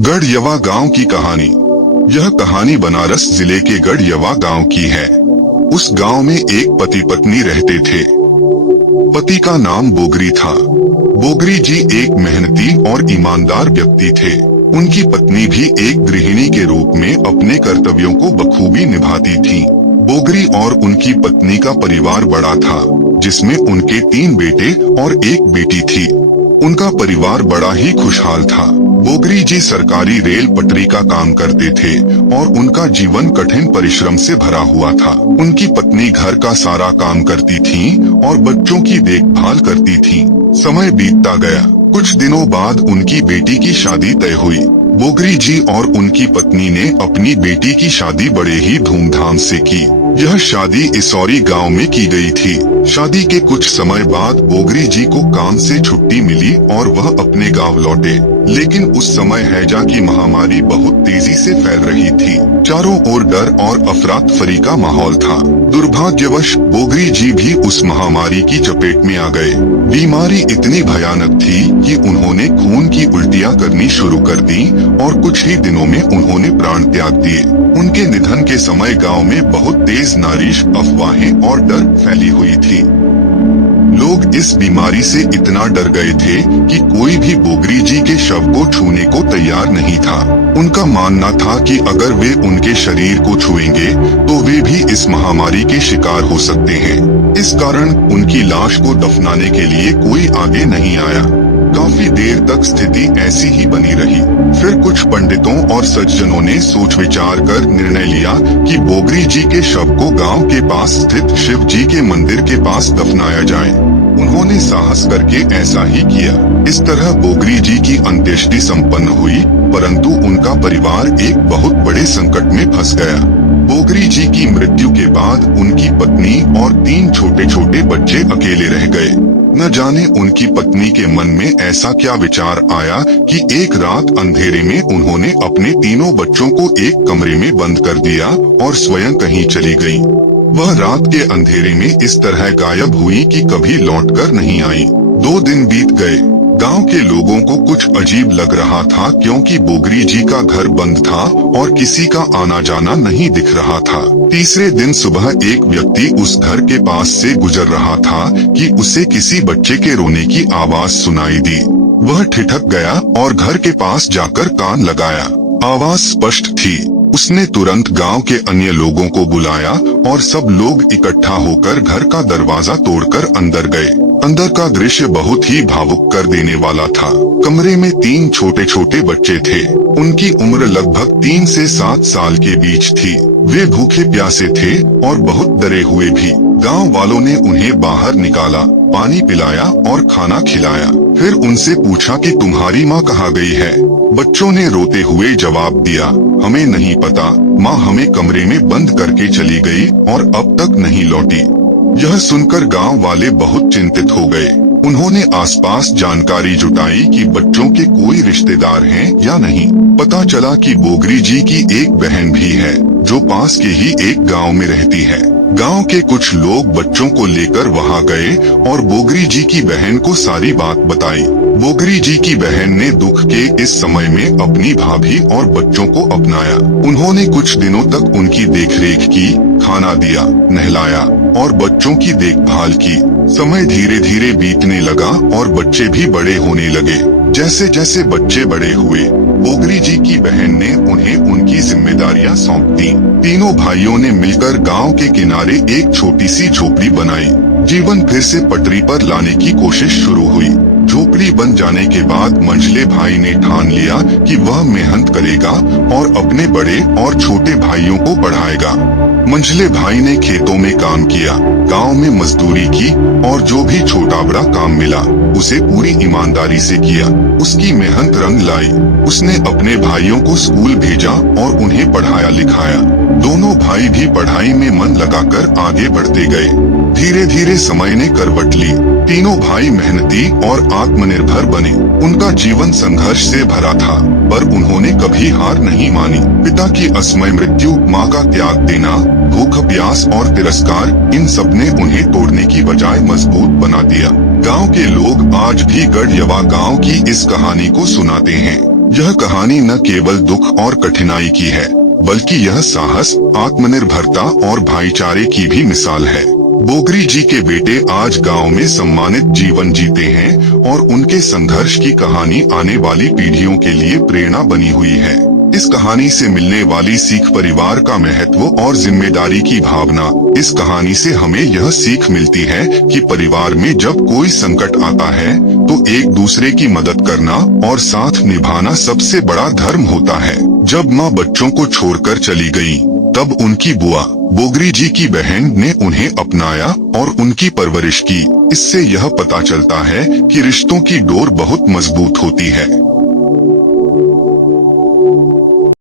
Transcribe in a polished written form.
गढ़यवा गांव की कहानी। यह कहानी बनारस जिले के गढ़यवा गांव की है। उस गांव में एक पति पत्नी रहते थे। पति का नाम बोगरी था। बोगरी जी एक मेहनती और ईमानदार व्यक्ति थे। उनकी पत्नी भी एक गृहिणी के रूप में अपने कर्तव्यों को बखूबी निभाती थी। बोगरी और उनकी पत्नी का परिवार बड़ा था, जिसमें उनके 3 बेटे और 1 बेटी थी। उनका परिवार बड़ा ही खुशहाल था। बोगरी जी सरकारी रेल पटरी का काम करते थे और उनका जीवन कठिन परिश्रम से भरा हुआ था। उनकी पत्नी घर का सारा काम करती थी और बच्चों की देखभाल करती थी। समय बीतता गया। कुछ दिनों बाद उनकी बेटी की शादी तय हुई। बोगरी जी और उनकी पत्नी ने अपनी बेटी की शादी बड़े ही धूमधाम से की। यह शादी इसौरी गांव में की गई थी। शादी के कुछ समय बाद बोगरी जी को काम से छुट्टी मिली और वह अपने गांव लौटे। लेकिन उस समय हैजा की महामारी बहुत तेजी से फैल रही थी। चारों ओर डर और अफरा तफरी का माहौल था। दुर्भाग्यवश बोगरी जी भी उस महामारी की चपेट में आ गए। बीमारी इतनी भयानक थी कि उन्होंने खून की उल्टियां करनी शुरू कर दी और कुछ ही दिनों में उन्होंने प्राण त्याग दिए। उनके निधन के समय गांव में बहुत तेज नारिश अफवाहें और डर फैली हुई थी। लोग इस बीमारी से इतना डर गए थे कि कोई भी बोगरी जी के शव को छूने को तैयार नहीं था। उनका मानना था कि अगर वे उनके शरीर को छुएंगे तो वे भी इस महामारी के शिकार हो सकते हैं। इस कारण उनकी लाश को दफनाने के लिए कोई आगे नहीं आया। काफी देर तक स्थिति ऐसी ही बनी रही। फिर कुछ पंडितों और सज्जनों ने सोच विचार कर निर्णय लिया कि बोगरी जी के शव को गांव के पास स्थित शिव जी के मंदिर के पास दफनाया जाए। उन्होंने साहस करके ऐसा ही किया। इस तरह बोगरी जी की अंत्येष्टि संपन्न हुई, परंतु उनका परिवार एक बहुत बड़े संकट में फंस गया। बोगरी जी की मृत्यु के बाद उनकी पत्नी और 3 छोटे छोटे बच्चे अकेले रह गए। न जाने उनकी पत्नी के मन में ऐसा क्या विचार आया कि एक रात अंधेरे में उन्होंने अपने तीनों बच्चों को एक कमरे में बंद कर दिया और स्वयं कहीं चली गईं। वह रात के अंधेरे में इस तरह गायब हुई कि कभी लौटकर नहीं आई। 2 दिन बीत गए। गांव के लोगों को कुछ अजीब लग रहा था, क्योंकि बोगरी जी का घर बंद था और किसी का आना जाना नहीं दिख रहा था। तीसरे दिन सुबह एक व्यक्ति उस घर के पास से गुजर रहा था कि उसे किसी बच्चे के रोने की आवाज सुनाई दी। वह ठिठक गया और घर के पास जाकर कान लगाया। आवाज स्पष्ट थी। उसने तुरंत गांव के अन्य लोगों को बुलाया और सब लोग इकट्ठा होकर घर का दरवाजा तोड़कर अंदर गए। अंदर का दृश्य बहुत ही भावुक कर देने वाला था। कमरे में 3 छोटे छोटे बच्चे थे। उनकी उम्र लगभग 3 से 7 साल के बीच थी। वे भूखे प्यासे थे और बहुत डरे हुए भी। गांव वालों ने उन्हें बाहर निकाला, पानी पिलाया और खाना खिलाया। फिर उनसे पूछा कि तुम्हारी माँ कहाँ गई है। बच्चों ने रोते हुए जवाब दिया, हमें नहीं पता, माँ हमें कमरे में बंद करके चली गई और अब तक नहीं लौटी। यह सुनकर गांव वाले बहुत चिंतित हो गए। उन्होंने आसपास जानकारी जुटाई कि बच्चों के कोई रिश्तेदार हैं या नहीं। पता चला कि बोगरी जी की एक बहन भी है, जो पास के ही एक गांव में रहती है। गांव के कुछ लोग बच्चों को लेकर वहां गए और बोगरी जी की बहन को सारी बात बताई। बोगरी जी की बहन ने दुख के इस समय में अपनी भाभी और बच्चों को अपनाया। उन्होंने कुछ दिनों तक उनकी देखरेख की, खाना दिया, नहलाया और बच्चों की देखभाल की। समय धीरे धीरे बीतने लगा और बच्चे भी बड़े होने लगे। जैसे जैसे बच्चे बड़े हुए, बोगरी जी की बहन ने उन्हें उनकी जिम्मेदारियां सौंप दी। तीनों भाइयों ने मिलकर गांव के किनारे एक छोटी सी झोपड़ी बनाई। जीवन फिर से पटरी पर लाने की कोशिश शुरू हुई। झोपड़ी बन जाने के बाद मंझले भाई ने ठान लिया कि वह मेहनत करेगा और अपने बड़े और छोटे भाइयों को पढ़ाएगा। मंझले भाई ने खेतों में काम किया, गांव में मजदूरी की और जो भी छोटा बड़ा काम मिला उसे पूरी ईमानदारी से किया। उसकी मेहनत रंग लाई। उसने अपने भाइयों को स्कूल भेजा और उन्हें पढ़ाया लिखाया। दोनों भाई भी पढ़ाई में मन लगाकर आगे बढ़ते गए। धीरे धीरे समय ने करवट ली। तीनों भाई मेहनती और आत्मनिर्भर बने। उनका जीवन संघर्ष से भरा था, पर उन्होंने कभी हार नहीं मानी। पिता की असमय मृत्यु, माँ का त्याग देना, भूख प्यास और तिरस्कार, इन सब ने उन्हें तोड़ने की बजाय मजबूत बना दिया। गांव के लोग आज भी गढ़यवा गांव की इस कहानी को सुनाते हैं। यह कहानी न केवल दुख और कठिनाई की है, बल्कि यह साहस, आत्मनिर्भरता और भाईचारे की भी मिसाल है। बोगरी जी के बेटे आज गांव में सम्मानित जीवन जीते हैं और उनके संघर्ष की कहानी आने वाली पीढ़ियों के लिए प्रेरणा बनी हुई है। इस कहानी से मिलने वाली सीख परिवार का महत्व और जिम्मेदारी की भावना। इस कहानी से हमें यह सीख मिलती है कि परिवार में जब कोई संकट आता है तो एक दूसरे की मदद करना और साथ निभाना सबसे बड़ा धर्म होता है। जब माँ बच्चों को छोड़कर चली गई, तब उनकी बुआ बोगरी जी की बहन ने उन्हें अपनाया और उनकी परवरिश की। इससे यह पता चलता है कि रिश्तों की डोर बहुत मजबूत होती है।